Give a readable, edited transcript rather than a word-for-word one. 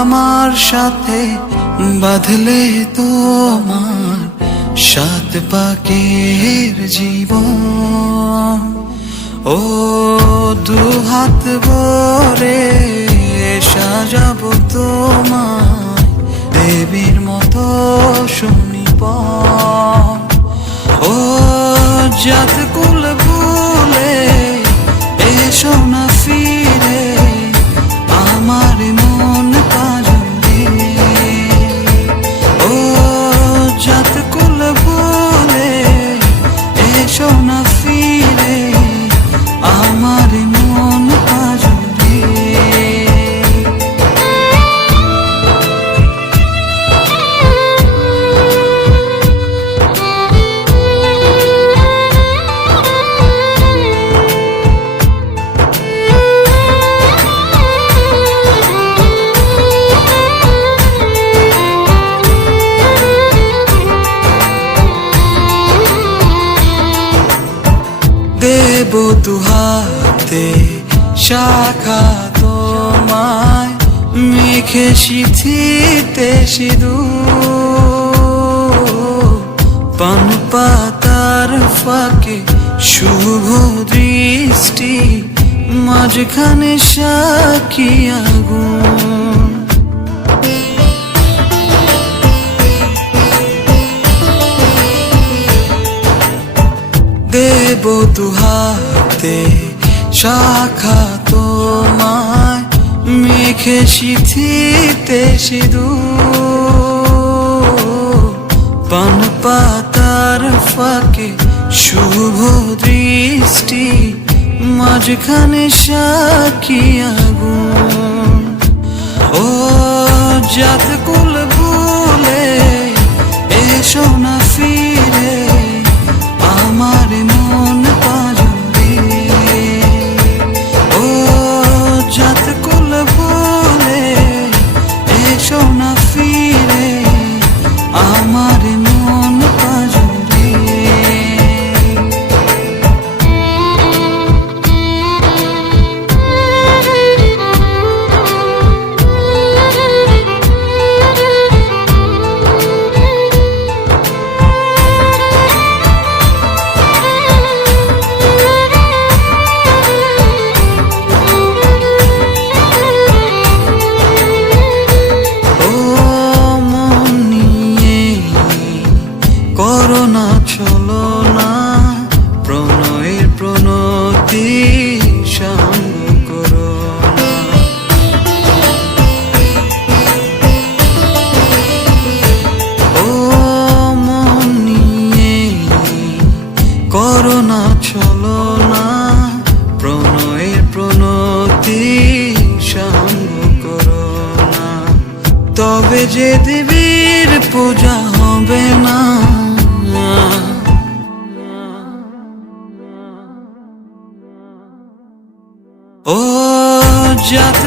আমার সাথে বাঁধলে তোমার সাত পাকের জীবন। ও দুহাত ভরে সাজাবো তোমায় দেবীর মতো শুনিব। ও জাত কুল ভুলে এসো না ফিরে আমার মন পাজরে। ও জাত কুল ভুলে এসো না ফিরে আমার মন পাজরে। দেব দুহাতে শাখা তোমায় মেখে সিথিতে সিঁদুর। পান পাতার ফাঁকে শুভ দৃষ্টি মাঝখানে সাক্ষী আগুন। দেব দুহাতে শাখা তোমায় মেখে সিথিতে সিঁদুর। পান পাতার ফাঁকে শুভ দৃষ্টি মাঝখানে সাক্ষী আগুন। ও জাত কুল ভুলে এসো না ফিরে আমার মন পাজরে। ও জাত কুল ভুলে এসো না ফিরে আমার মন পাজরে। করোনা চলো না প্রণয়ের প্রণতি সঙ্গ করো না। ও মন নিয়ে করোনা চলো না প্রণয়ের প্রণতি সঙ্গ করো না। তবে যে দেবীর পূজা হবে না। ও জাত